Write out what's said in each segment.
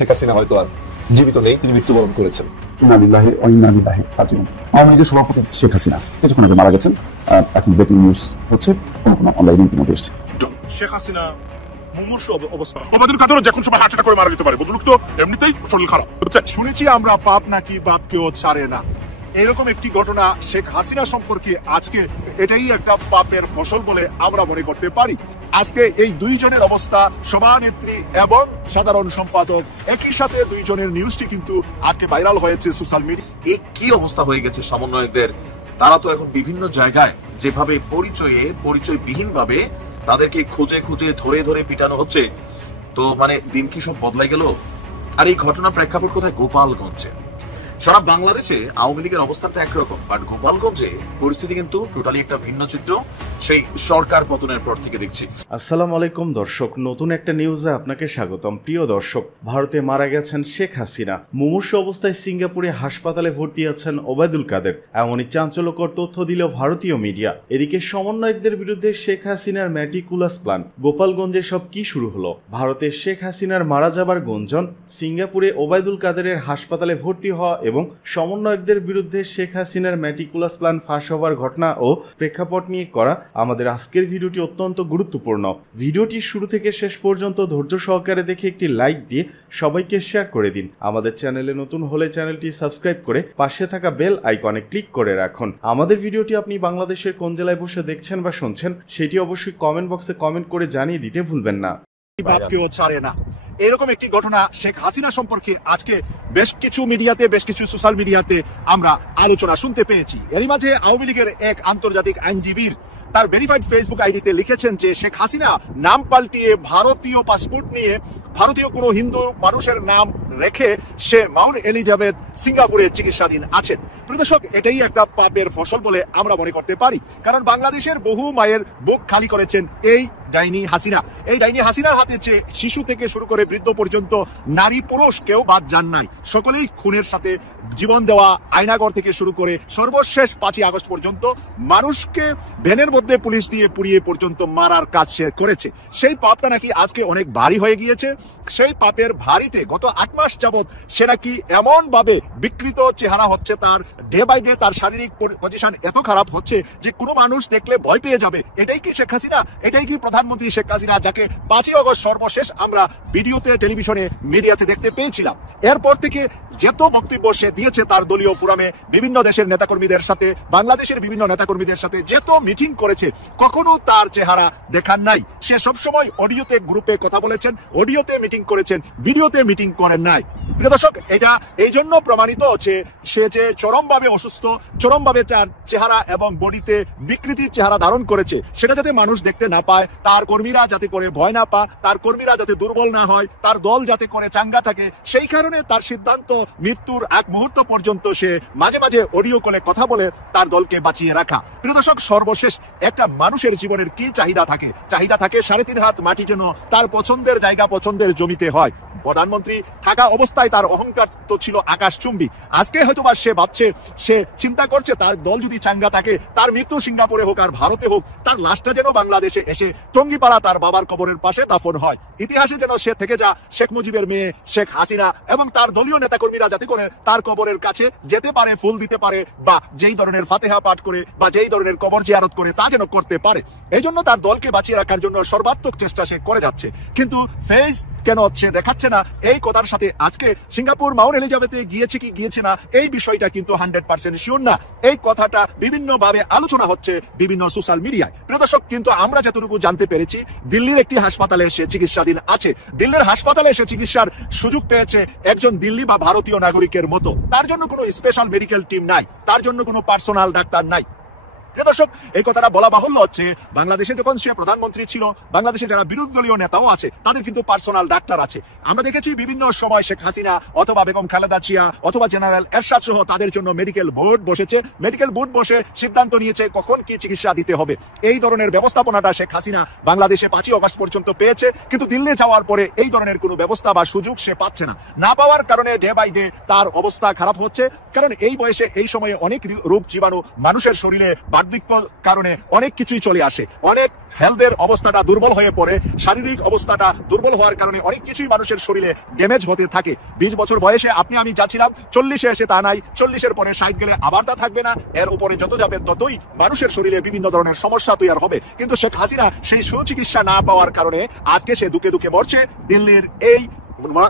শেখ হাসিনা হয়তো আর জীবিত নেই, তিনি মৃত্যুবরণ করেছেন। আওয়ামী লীগের সভাপতি শেখ হাসিনা কিছুক্ষণ আগে মারা গেছেন। এখন ব্রেকিং নিউজ হচ্ছে, অনলাইনে ইতিমধ্যে এসেছে। শেখ হাসিনা মুমূর্ষ অবস্থা, ওবায়দুল কাদেরও যখন সময় হার্ট অ্যাটাক করে মারা যেতে পারে। বদলুক তো এমনিতেই শরীর খারাপ। শুনেছি আমরা পাপ নাকি বাপকেও ছাড়ে না, এরকম একটি ঘটনা শেখ হাসিনা সম্পর্কে আজকে এটাই একটা পাপের ফসল বলে আমরা মনে করতে পারি। আজকে এই দুইজনের অবস্থা, সভানেত্রী এবং সাধারণ সম্পাদক, একই সাথে দুইজনের নিউজটি কিন্তু আজকে ভাইরাল হয়েছে সোশ্যাল মিডিয়া। এই কি অবস্থা হয়ে গেছে সমন্বয়কদের, তারা তো এখন বিভিন্ন জায়গায় যেভাবে পরিচয়বিহীন ভাবে তাদেরকে খুঁজে খুঁজে ধরে পিটানো হচ্ছে, তো মানে দিন কি সব বদলাই গেল। আর এই ঘটনার প্রেক্ষাপট কোথায়? গোপালগঞ্জে। সারা বাংলাদেশে আওয়ামী লীগের অবস্থানটা একরকম, বাট গোপালগঞ্জে পরিস্থিতি কিন্তু টোটালি একটা ভিন্ন চিত্র সেই সরকার পতনের পর থেকে দেখছি। আসসালামু আলাইকুম দর্শক, নতুন একটা নিউজে আপনাকে স্বাগতম। প্রিয় দর্শক, ভারতে মারা গেছেন শেখ হাসিনা, মুমূর্ষু অবস্থায় সিঙ্গাপুরে হাসপাতালে ভর্তি আছেন ওবায়দুল কাদের, এমনই চাঞ্চল্যকর তথ্য দিল ভারতীয় মিডিয়া। এদিকে সমন্বয়কদের বিরুদ্ধে শেখ হাসিনার ম্যাটিকুলাস প্ল্যান। গোপালগঞ্জে সব কি শুরু হলো? ভারতে শেখ হাসিনার মারা যাবার গুঞ্জন, সিঙ্গাপুরে ওবায়দুল কাদেরের হাসপাতালে ভর্তি হওয়া এবং সমন্বয়কদের বিরুদ্ধে শেখ হাসিনার ম্যাটিকুলাস প্ল্যান ফাঁস হওয়ার ঘটনা ও প্রেক্ষাপট নিয়ে করা আমাদের আজকের ভিডিওটি অত্যন্ত গুরুত্বপূর্ণ। ভিডিওটি শুরু থেকে শেষ পর্যন্ত ধৈর্য সহকারে দেখে একটি লাইক দিয়ে সবাইকে শেয়ার করে দিন। আমাদের চ্যানেলে নতুন হলে চ্যানেলটি সাবস্ক্রাইব করে পাশে থাকা বেল আইকনে ক্লিক করে রাখুন। আমাদের ভিডিওটি আপনি বাংলাদেশের কোন জেলায় বসে দেখছেন বা শুনছেন সেটি অবশ্যই কমেন্ট বক্সে কমেন্ট করে জানিয়ে দিতে ভুলবেন না। বাপকেও ছাড়ে না, এরকম একটি ঘটনা শেখ হাসিনা সম্পর্কে আজকে বেশ কিছু মিডিয়াতে, বেশ কিছু সোশ্যাল মিডিয়াতে আমরা আলোচনা শুনতে পেয়েছি। এরই মাঝে আওয়ামী লীগের এক আন্তর্জাতিক আইনজীবীর তার ভেরিফাইড ফেসবুক আইডিতে লিখেছেন যে শেখ হাসিনা নাম পাল্টিয়ে ভারতীয় পাসপোর্ট নিয়ে ভারতীয় কোনো হিন্দু মানুষের নাম রেখে সে মাউন্ট এলিজাবেথ সিঙ্গাপুরে চিকিৎসাধীন আছেন। দর্শক, এটাই একটা পাপের ফসল বলে আমরা মনে করতে পারি, কারণ বাংলাদেশের বহু মায়ের বুক খালি করেছেন এই ডাইনি হাসিনা। এই ডাইনি হাসিনার হাতে চেয়ে শিশু থেকে শুরু করে বৃদ্ধ পর্যন্ত নারী পুরুষ কেউ বাদ যান নাই, সকলেই খুনের সাথে জীবন দেওয়া, আয়নাগর থেকে শুরু করে সর্বশেষ 5ই আগস্ট পর্যন্ত মানুষকে ভ্যানের মধ্যে পুলিশ দিয়ে পুড়িয়ে পর্যন্ত মারার কাজ সে করেছে। সেই পাপটা নাকি আজকে অনেক ভারী হয়ে গিয়েছে। সেই পাপের ভারীতে গত 8 মাস যাবৎ সে নাকি এমন ভাবে বিকৃত চেহারা হচ্ছে, তার ডে বাই ডে তার শারীরিক পজিশন এত খারাপ হচ্ছে যে কোনো মানুষ দেখলে ভয় পেয়ে যাবে। এটাই কি শেখ হাসিনা? এটাই কি প্রধানমন্ত্রী শেখ হাসিনা, যাকে 5ই আগস্ট সর্বশেষ আমরা ভিডিওতে, টেলিভিশনে, মিডিয়াতে দেখতে পেয়েছিলাম? এরপর থেকে যত বক্তব্য সে দিয়েছে তার দলীয় ফোরামে, বিভিন্ন দেশের নেতাকর্মীদের সাথে, বাংলাদেশের বিভিন্ন নেতাকর্মীদের সাথে যত মিটিং করেছে, কখনো তার চেহারা দেখান নাই। সে সবসময় অডিওতে, গ্রুপে কথা বলেছেন, অডিওতে মিটিং করেছেন, ভিডিওতে মিটিং করেন নাই। প্রিয় দর্শক, এটা এই জন্য প্রমাণিত হচ্ছে সে যে চরমভাবে অসুস্থ, চরমভাবে তার চেহারা এবং বডিতে বিকৃতির চেহারা ধারণ করেছে, সেটা যাতে মানুষ দেখতে না পায়, তার কর্মীরা যাতে করে ভয় না পায়, তার কর্মীরা যাতে দুর্বল না হয়, তার দল যাতে করে চাঙ্গা থাকে, সেই কারণে তার সিদ্ধান্ত মৃত্যুর এক মুহূর্ত পর্যন্ত সে মাঝে মাঝে অডিও কলে কথা বলে তার দলকে বাঁচিয়ে রাখা। প্রিয় দর্শক, সর্বশেষ একটা মানুষের জীবনের কি চাহিদা থাকে? চাহিদা থাকে 3.5 হাত মাটি যেন তার পছন্দের জায়গা, পছন্দের জমিতে হয়। প্রধানমন্ত্রী থাকা অবস্থায় তার অহংকার তো ছিল আকাশচুম্বী। আজকে হয়তোবা সে ভাবছে, সে চিন্তা করছে তার দল যদি চাঙ্গা থাকে, তার মৃত্যু সিঙ্গাপুরে হোক আর ভারতে হোক, তার লাশটা যেন বাংলাদেশে এসে টঙ্গিপাড়া তার বাবার কবরের পাশে দাফন হয়। ইতিহাসে যেন সে থেকে যা শেখ মুজিবের মেয়ে শেখ হাসিনা এবং তার দলীয় নেতাকর্মীরা যাতে করে তার কবরের কাছে যেতে পারে, ফুল দিতে পারে, বা যেই ধরনের ফাতেহা পাঠ করে বা যেই ধরনের কবর জিয়ারত করে তা যেন করতে পারে। এই জন্য তার দলকে বাঁচিয়ে রাখার জন্য সর্বাত্মক চেষ্টা সে করে যাচ্ছে। কিন্তু ফেস কেন হচ্ছে দেখাচ্ছে না, এই কথার সাথে আজকে সিঙ্গাপুর মাউন্ট এলিজাবেথে গিয়েছে কি গিয়েছে না এই বিষয়টা কিন্তু 100% শিওর না। এই কথাটা বিভিন্ন ভাবে আলোচনা হচ্ছে বিভিন্ন সোশ্যাল মিডিয়ায়। প্রিয় দর্শক, কিন্তু আমরা যতটুকু জানতে পেরেছি, দিল্লির একটি হাসপাতালে সে চিকিৎসাধীন আছে। দিল্লির হাসপাতালে সে চিকিৎসার সুযোগ পেয়েছে একজন দিল্লি বা ভারতীয় নাগরিকের মতো। তার জন্য কোনো স্পেশাল মেডিকেল টিম নাই, তার জন্য কোনো পার্সোনাল ডাক্তার নাই। প্রিয় দর্শক, এই কথাটা বলা বাহুল্য হচ্ছে, বাংলাদেশে যখন সে প্রধানমন্ত্রী ছিল, বাংলাদেশে যারা বিরোধী দলীয় নেতাও আছে তাদের কিন্তু পার্সোনাল ডাক্তার আছে। আমরা দেখেছি বিভিন্ন সময় শেখ হাসিনা অথবা বেগম খালেদা জিয়া অথবা জেনারেল এরশাদ সহ তাদের জন্য মেডিকেল বোর্ড বসেছে। মেডিকেল বোর্ড বসে সিদ্ধান্ত নিয়েছে কখন কি চিকিৎসা দিতে হবে। এই ধরনের ব্যবস্থাপনাটা শেখ হাসিনা বাংলাদেশে 5ই আগস্ট পর্যন্ত পেয়েছে, কিন্তু দিল্লি যাওয়ার পরে এই ধরনের কোনো ব্যবস্থা বা সুযোগ সে পাচ্ছে না। না পাওয়ার কারণে ডে বাই ডে তার অবস্থা খারাপ হচ্ছে, কারণ এই বয়সে, এই সময়ে অনেক রোগ জীবাণু মানুষের শরীরে বার্ধক্য কারণে অনেক কিছুই চলে আসে, অনেক হেলথের অবস্থাটা দুর্বল হয়ে পড়ে, শারীরিক অবস্থাটা দুর্বল হওয়ার কারণে অনেক কিছুই মানুষের শরীরে ড্যামেজ হতে থাকে। 20 বছর বয়সে আপনি আমি যাচ্ছিলাম, 40-এ এসে তা নাই, 40-এর পরে 60 গেলে আবার তা থাকবে না, এর উপরে যত যাবে ততই মানুষের শরীরে বিভিন্ন ধরনের সমস্যা তৈরি হবে। কিন্তু শেখ হাসিনা সেই সুচিকিৎসা না পাওয়ার কারণে আজকে সে দুকে দুকে মরছে দিল্লির এই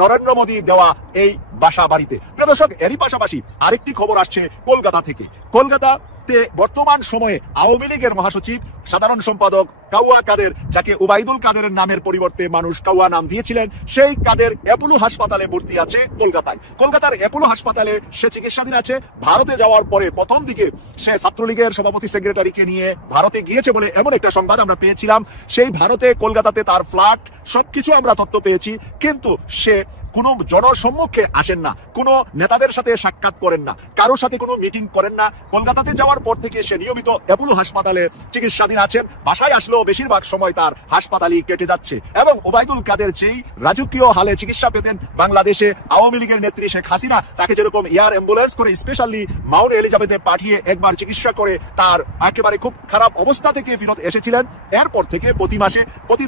নরেন্দ্র মোদী দেওয়া এই বাসা বাড়িতে। প্রিয় দর্শক, এরই পাশাপাশি আরেকটি খবর আসছে কলকাতা থেকে। কলকাতাতে বর্তমান সময়ে আওয়ামী লীগের মহাসচিব সাধারণ সম্পাদক কাউয়া কাদের, যাকে ওবায়দুল কাদেরের নামের পরিবর্তে মানুষ কাউয়া নাম দিয়েছিলেন, সেই কাদের অ্যাপোলো হাসপাতালে ভর্তি আছে কলকাতায়। কলকাতার অ্যাপোলো হাসপাতালে সে চিকিৎসাধীন আছে। ভারতে যাওয়ার পরে প্রথম দিকে সে ছাত্রলীগের সভাপতি সেক্রেটারিকে নিয়ে ভারতে গিয়েছে বলে এমন একটা সংবাদ আমরা পেয়েছিলাম। সেই ভারতে কলকাতাতে তার ফ্ল্যাট সবকিছু আমরা তথ্য পেয়েছি, কিন্তু সে কোনো জনসম্মুখে আসেন না, কোনো নেতাদের সাথে সাক্ষাৎ করেন না, কারোর সাথে কোনো মিটিং করেন না। কলকাতাতে যাওয়ার পর থেকে সে নিয়মিত অ্যাপোলো হাসপাতালে চিকিৎসাধীন আছেন। বাসায় আসলেও বেশিরভাগ সময় তার হাসপাতালই কেটে যাচ্ছে। এবং ওবায়দুল কাদের যেই রাজকীয় হালে চিকিৎসা পেতেন বাংলাদেশে আওয়ামী লীগের নেত্রী শেখ হাসিনা, তাকে যেরকম এয়ার অ্যাম্বুলেন্স করে স্পেশালি মাউন্ট এলিজাবেথে পাঠিয়ে একবার চিকিৎসা করে তার একেবারে খুব খারাপ অবস্থা থেকে ফেরত এসেছিলেন, এরপর থেকে প্রতি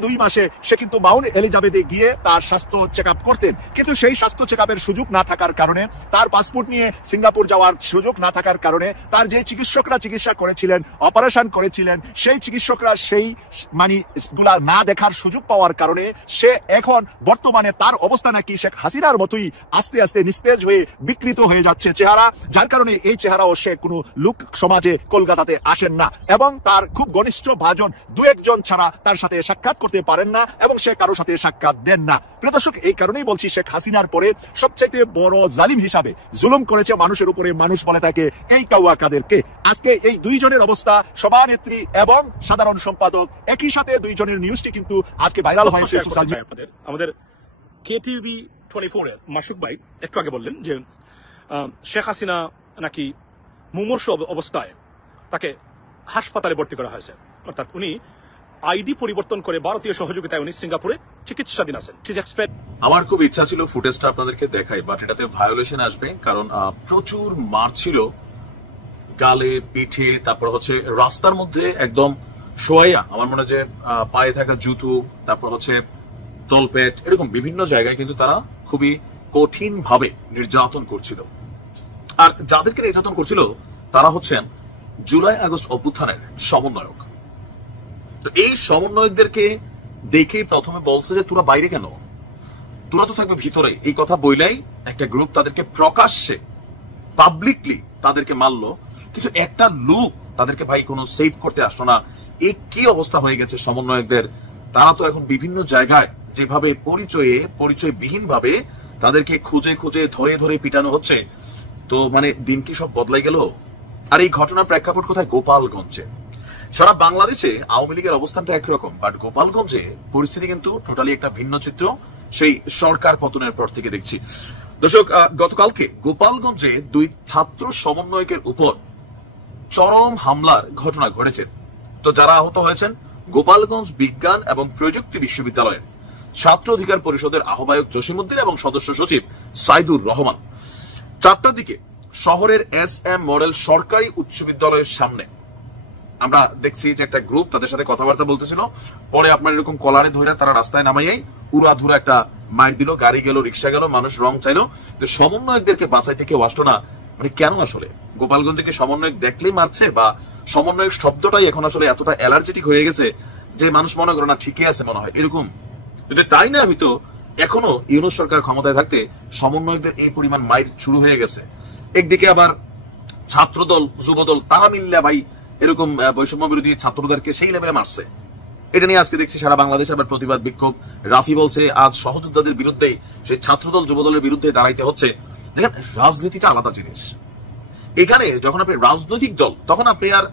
2 মাসে সে কিন্তু মাউন্ট এলিজাবেথে গিয়ে তার স্বাস্থ্য চেক আপ করতেন। কিন্তু সেই স্বাস্থ্য চেক আপের সুযোগ না থাকার কারণে, তার পাসপোর্ট নিয়ে সিঙ্গাপুর যাওয়ার সুযোগ না থাকার কারণে, তার যে চিকিৎসকরা চিকিৎসা করেছিলেন, অপারেশন করেছিলেন, সেই চিকিৎসকরা সেই গুলা না দেখার সুযোগ পাওয়ার কারণে সে এখন বর্তমানে তার অবস্থা নাকি শেখ হাসিনার মতোই আস্তে আস্তে নিস্তেজ হয়ে বিকৃত হয়ে যাচ্ছে চেহারা, যার কারণে এই চেহারাও সে কোনো লোক সমাজে কলকাতাতে আসেন না এবং তার খুব ঘনিষ্ঠ ভাজন 2-1 জন ছাড়া তার সাথে সাক্ষাৎ করতে পারেন না এবং সে কারোর সাথে সাক্ষাৎ দেন না। প্রিয় দর্শক, এই কারণেই বলছি শেখ হাসিনার পরে সবচাইতে বড় জালিম হিসাবে জুলুম করেছে মানুষের উপরে মানুষ বলে থাকে এই কাউয়া কাদেরকে। আজকে এই 2 জনের অবস্থা, সভানেত্রী এবং সাধারণ সম্পাদক, একই সাথে 2 জনের নিউজটি কিন্তু আজকে ভাইরাল হয়েছে সোশ্যাল মিডিয়ায়। আমাদের KTV 24 এর মাসুক ভাই একটু আগে বললেন যে শেখ হাসিনা নাকি মুমূর্ষ অবস্থায় তাকে হাসপাতালে ভর্তি করা হয়েছে, অর্থাৎ উনি আইডি পরিবর্তন করে ভারতীয় সহযোগিতায় উনি সিঙ্গাপুরে চিকিৎসাধীন আছেন। আমার খুব ইচ্ছা ছিল ফুটেজটা আপনাদেরকে দেখাই, বাট এটাতে ভায়োলেশন আসবে, কারণ প্রচুর মার ছিল গালে, পিঠে, তারপর হচ্ছে রাস্তার মধ্যে একদম শোয়াইয়া, আমার মনে হয় যে পায়ে থাকা জুতো, তারপর হচ্ছে তলপেট, এরকম বিভিন্ন জায়গায় কিন্তু তারা খুবই কঠিন ভাবে নির্যাতন করছিল। আর যাদেরকে নির্যাতন করছিল তারা হচ্ছেন জুলাই আগস্ট অভ্যুত্থানের সমন্বয়ক। তো এই সমন্বয়কদেরকে দেখে প্রথমে বলছে যে তোরা বাইরে কেন, তোরা তো থাকবে ভিতরে। এই কথা বইলাই একটা গ্রুপ তাদেরকে প্রকাশ্যে পাবলিকলি তাদেরকে মারলো, কিন্তু একটা লোক তাদেরকে ভাই কোনো সেভ করতে আসলো না। এই কি অবস্থা হয়ে গেছে সমন্বয়কদের। তারা তো এখন বিভিন্ন জায়গায় যেভাবে পরিচয়বিহীন ভাবে তাদেরকে খুঁজে খুঁজে ধরে ধরে পিটানো হচ্ছে, তো মানে দিন কি সব বদলাই গেল। আর এই ঘটনার প্রেক্ষাপট কোথায়? গোপালগঞ্জে। সারা বাংলাদেশে আওয়ামী লীগের অবস্থানটা একরকম, বাট গোপালগঞ্জে পরিস্থিতি কিন্তু টোটালি একটা ভিন্ন চিত্র। সেই সরকার পতনের পর থেকে দেখছি। দর্শক, গতকালকে গোপালগঞ্জে 2 ছাত্র সমন্বয়কের উপর চরম হামলার ঘটনা ঘটেছে। তো যারা আহত হয়েছেন, গোপালগঞ্জ বিজ্ঞান এবং প্রযুক্তি বিশ্ববিদ্যালয়ের ছাত্র অধিকার পরিষদের আহ্বায়ক জসিমউদ্দিন এবং সদস্য সচিব সাইদুর রহমান। 4টার দিকে শহরের SM মডেল সরকারি উচ্চ বিদ্যালয়ের সামনে আমরা দেখছি যে একটা গ্রুপ তাদের সাথে কথাবার্তা বলতেছিল। পরে আপনার এরকম কলারে ধরে তারা রাস্তায় নামাইয়াই উড়াধুরা একটা মার দিল, গাড়ি গেল, রিক্সা গেল, মানুষ রং চাইলো। সমন্বয়কদেরকে বাঁচাইতে কেউ আসতো না। মানে কেন আসলে গোপালগঞ্জে কি সমন্বয়ক দেখলেই মারছে, বা সমন্বয়ক শব্দটাই এখন আসলে এতটা অ্যালার্জেটিক হয়ে গেছে যে মানুষ মনে করে না ঠিকই আছে মনে হয়, এরকম। যদি তাই না হইতো, এখনো ইউনূস সরকার ক্ষমতায় থাকতে সমন্বয়কদের এই পরিমাণ মাইর শুরু হয়ে গেছে। একদিকে আবার ছাত্রদল, যুবদল তারা মিল্লা ভাই এরকম বৈষম্য বিরোধী ছাত্রদেরকে সেই লেভেলে মারছে। এটা নিয়ে আজকে দেখছি সারা বাংলাদেশে আবার প্রতিবাদ বিক্ষোভ। রাফি বলছে আজ সহযোদ্ধাদের বিরুদ্ধে, সেই ছাত্রদল যুবদলের বিরুদ্ধে দাঁড়াইতে হচ্ছে। দেখেন, রাজনীতিটা আলাদা জিনিস। এখানে যখন আপনি রাজনৈতিক দল, তখন আপনি আর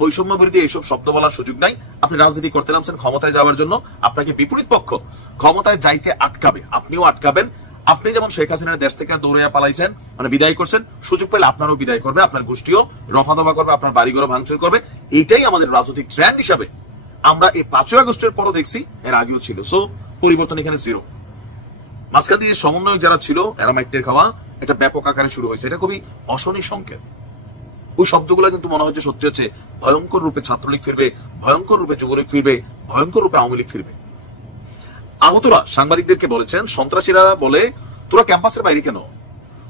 বৈষম্য বিরোধী এইসব শব্দ বলার সুযোগ নাই। আপনি রাজনীতি করতে নামছেন ক্ষমতায় যাওয়ার জন্য, আপনাকে বিপরীত পক্ষ ক্ষমতায় যাইতে আটকাবে, আপনিও আটকাবেন। আপনি যেমন শেখ হাসিনার দেশ থেকে দৌড়ে পালাইছেন, মানে বিদায় করছেন, সুযোগ পেলে আপনারও বিদায় করবে, আপনার গোষ্ঠীও রফা দফা করবে, আপনার বাড়িঘর ভাঙচুর করবে। এইটাই আমাদের রাজনৈতিক ট্রেন্ড হিসাবে আমরা এই 5ই আগস্টের পরও দেখছি, এর আগেও ছিল। সো পরিবর্তন এখানে জিরো। মাঝখান দিয়ে সমন্বয়ক যারা ছিল এরা মাইটের খাওয়া একটা ব্যাপক আকারে শুরু হয়েছে। এটা খুবই অশনি সংকেত। ওই শব্দগুলো কিন্তু মনে হচ্ছে সত্যি হচ্ছে ভয়ঙ্কর রূপে ছাত্রলীগ ফিরবে, ভয়ঙ্কর রূপে যুবলীগ ফিরবে, ভয়ঙ্কর রূপে আওয়ামী লীগ ফিরবে। আহতরা সাংবাদিকদেরকে বলেছেন, সন্ত্রাসীরা বলে তোরা ক্যাম্পাসের বাইরে কেন,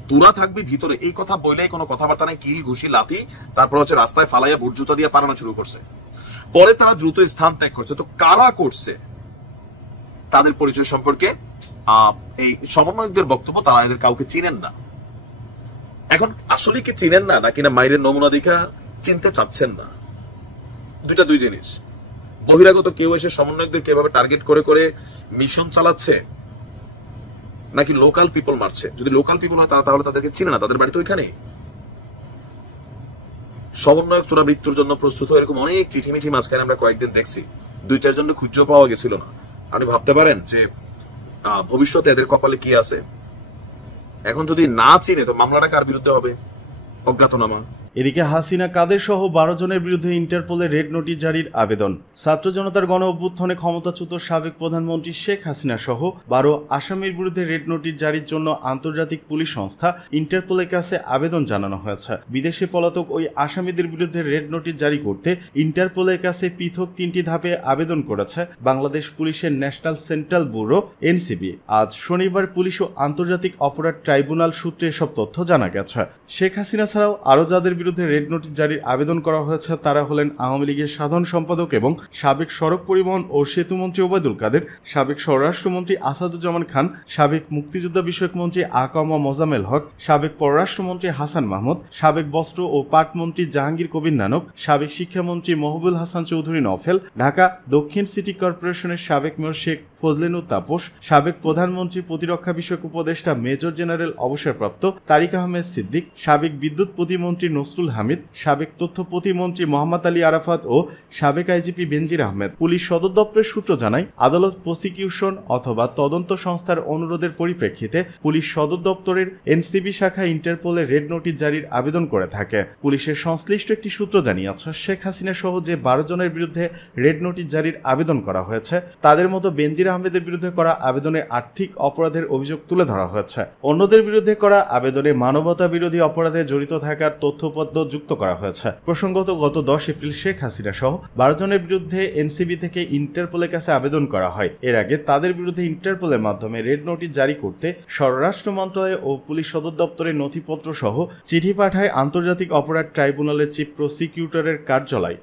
তোরা থাকবি ভিতরে। এই কথা বলে কোনো কথাবার্তা নাই, কিল ঘুষি লাথি, তারপর হচ্ছে রাস্তায় ফালাইয়া বুট জুতা দিয়ে পালানো শুরু করছে। পরে তারা দ্রুত স্থান ত্যাগ করছে। তো কারা করছে তাদের পরিচয় সম্পর্কে এই সমন্বয়কদের বক্তব্য, তারা এদের কাউকে চিনেন না। এখন আসলে কি চিনেন না নাকি না মাইরের নমুনা দেখা চিনতে চাচ্ছেন না, দুই জিনিস। বহিরাগত কেউ এসে সমন্বয়কদের কিভাবে টার্গেট করে করে মিশন চালাচ্ছে, নাকি লোকাল পিপল মারছে? যদি লোকাল পিপল হয় তাহলে তাদেরকে চিনে না, তাদের বাড়ি তো ওইখানে। সমন্বয়ক তোরা মৃত্যুর জন্য প্রস্তুত হয়, এরকম অনেক চিঠি মিঠি মাঝখানে আমরা কয়েকদিন দেখছি, 2-4 জন খুঁজেও পাওয়া গেছিল না। আপনি ভাবতে পারেন যে ভবিষ্যতে এদের কপালে কি আছে। এখন যদি না চিনে তো মামলাটা কার বিরুদ্ধে হবে? অজ্ঞাতনামা। এদিকে হাসিনা কাদের সহ 12 জনের বিরুদ্ধে ইন্টারপোলে রেড নোটিশ জারির আবেদন। ছাত্র জনতার গণ অভ্যুত্থানে ক্ষমতাচ্যুত সাবেক প্রধানমন্ত্রী শেখ হাসিনা সহ 12 আসামির বিরুদ্ধে রেড নোটিশ জারির জন্য আন্তর্জাতিক পুলিশ সংস্থা ইন্টারপোলের কাছে আবেদন জানানো হয়েছে। বিদেশে পলাতক ওই আসামিদের বিরুদ্ধে রেড নোটিশ জারি করতে ইন্টারপোলের কাছে পৃথক 3টি ধাপে আবেদন করেছে বাংলাদেশ পুলিশের ন্যাশনাল সেন্ট্রাল ব্যুরো এনসিবি। আজ শনিবার পুলিশ ও আন্তর্জাতিক অপরাধ ট্রাইব্যুনাল সূত্রে এসব তথ্য জানা গেছে। শেখ হাসিনা ছাড়াও আরও যাদের বিরুদ্ধে রেড নোটিশ জারির আবেদন করা হয়েছে তারা হলেন আওয়ামী লীগের সাধারণ সম্পাদক এবং সাবেক সড়ক পরিবহন ও সেতুমন্ত্রী ওবায়দুল কাদের, সাবেক স্বরাষ্ট্রমন্ত্রী আসাদুজ্জামান খান, সাবেক মুক্তিযোদ্ধা বিষয়ক মন্ত্রী আকামা মোজাম্মেল হক, সাবেক পররাষ্ট্রমন্ত্রী হাসান মাহমুদ, সাবেক বস্ত্র ও পাট মন্ত্রী জাহাঙ্গীর কবির নানক, সাবেক শিক্ষামন্ত্রী মহবুল হাসান চৌধুরী নফেল, ঢাকা দক্ষিণ সিটি কর্পোরেশনের সাবেক মেয়র শেখ ফজলেনুর তাপস, সাবেক প্রধানমন্ত্রী প্রতিরক্ষা বিষয়ক উপদেষ্টা মেজর জেনারেল অবসরপ্রাপ্ত তারিক আহমেদ সিদ্দিক, সাবেক বিদ্যুৎ প্রতিমন্ত্রী নসরুল হামিদ, সাবেক তথ্য প্রতিমন্ত্রী মোহাম্মদ আলী আরাফাত ও সাবেক আইজিপি বেনজির আহমেদ। পুলিশ সদর দপ্তরের সূত্র জানায়, আদালত প্রসিকিউশন অথবা তদন্ত সংস্থার অনুরোধের পরিপ্রেক্ষিতে পুলিশ সদর দপ্তরের এনসিবি শাখা ইন্টারপোলে রেড নোটিশ জারির আবেদন করে থাকে। পুলিশের সংশ্লিষ্ট একটি সূত্র জানিয়েছে, শেখ হাসিনা সহ যে 12 জনের বিরুদ্ধে রেড নোটিশ জারির আবেদন করা হয়েছে তাদের মতো বেনজির আহমেদের বিরুদ্ধে করা আবেদনে আর্থিক অপরাধের অভিযোগ তুলে ধরা হয়েছে। অন্যদের বিরুদ্ধে করা আবেদনে মানবতা বিরোধী অপরাধে জড়িত থাকার তথ্যপত্র যুক্ত করা হয়েছে। প্রসঙ্গত, গত 10 এপ্রিল শেখ হাসিনা সহ 12 জনের বিরুদ্ধে এনসিবি থেকে ইন্টারপোলের কাছে আবেদন করা হয়। এর আগে তাদের বিরুদ্ধে ইন্টারপোলের মাধ্যমে রেড নোটিশ জারি করতে স্বরাষ্ট্র মন্ত্রণালয় ও পুলিশ সদর দপ্তরের নথিপত্র সহ চিঠি পাঠায় আন্তর্জাতিক অপরাধ ট্রাইব্যুনালের চিফ প্রসিকিউটরের কার্যালয়।